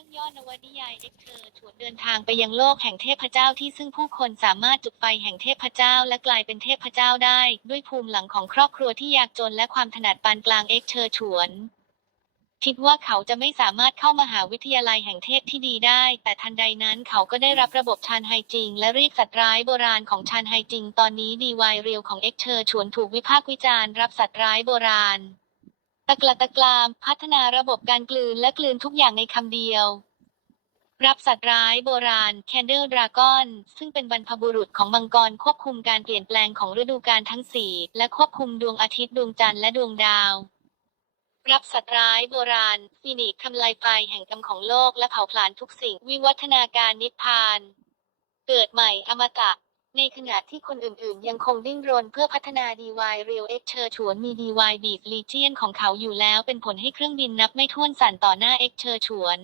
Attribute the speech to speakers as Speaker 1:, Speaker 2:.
Speaker 1: เรื่องย่อนวนิยายเอ็กเธอชวนเดินทางไปยังโลกแห่งเทพเจ้าที่ซึ่งผู้คนสามารถจุดไฟแห่งเทพเจ้าและกลายเป็นเทพเจ้าได้ ด้วยภูมิหลังของครอบครัวที่ยากจนและความถนัดปานกลางเอ็กเธอชวนคิดว่าเขาจะไม่สามารถเข้ามหาวิทยาลัยแห่งเทพที่ดีได้ แต่ทันใดนั้นเขาก็ได้รับระบบชานไฮจิง และเรียกสัตว์ร้ายโบราณของชานไฮจิง ตอนนี้ดีวายเรียวของเอ็กเธอชวนถูกวิพากษ์วิจารณ์รับสัตว์ร้ายโบราณ ตะกละตะกราม พัฒนาระบบการกลืนและกลืนทุกอย่างในคำเดียว รับสัตว์ร้ายโบราณแคนเดลดราก้อนซึ่งเป็นบรรพบุรุษของมังกรควบคุมการเปลี่ยนแปลงของฤดูกาลทั้งสี่และควบคุมดวงอาทิตย์ดวงจันทร์และดวงดาว รับสัตว์ร้ายโบราณฟินิกทำลายไฟแห่งกรรมของโลกและเผาผลาญทุกสิ่ง วิวัฒนาการนิพพาน เกิดใหม่อมตะ ในขณะที่คนอื่นๆ ยังคงดิ้นรนเพื่อพัฒนา DY Real X เชอร์ชวนมี DY Beef Legion ของเขาอยู่แล้วเป็นผลให้เครื่องบินนับไม่ถ้วนสั่นต่อหน้า X เชอร์ชวน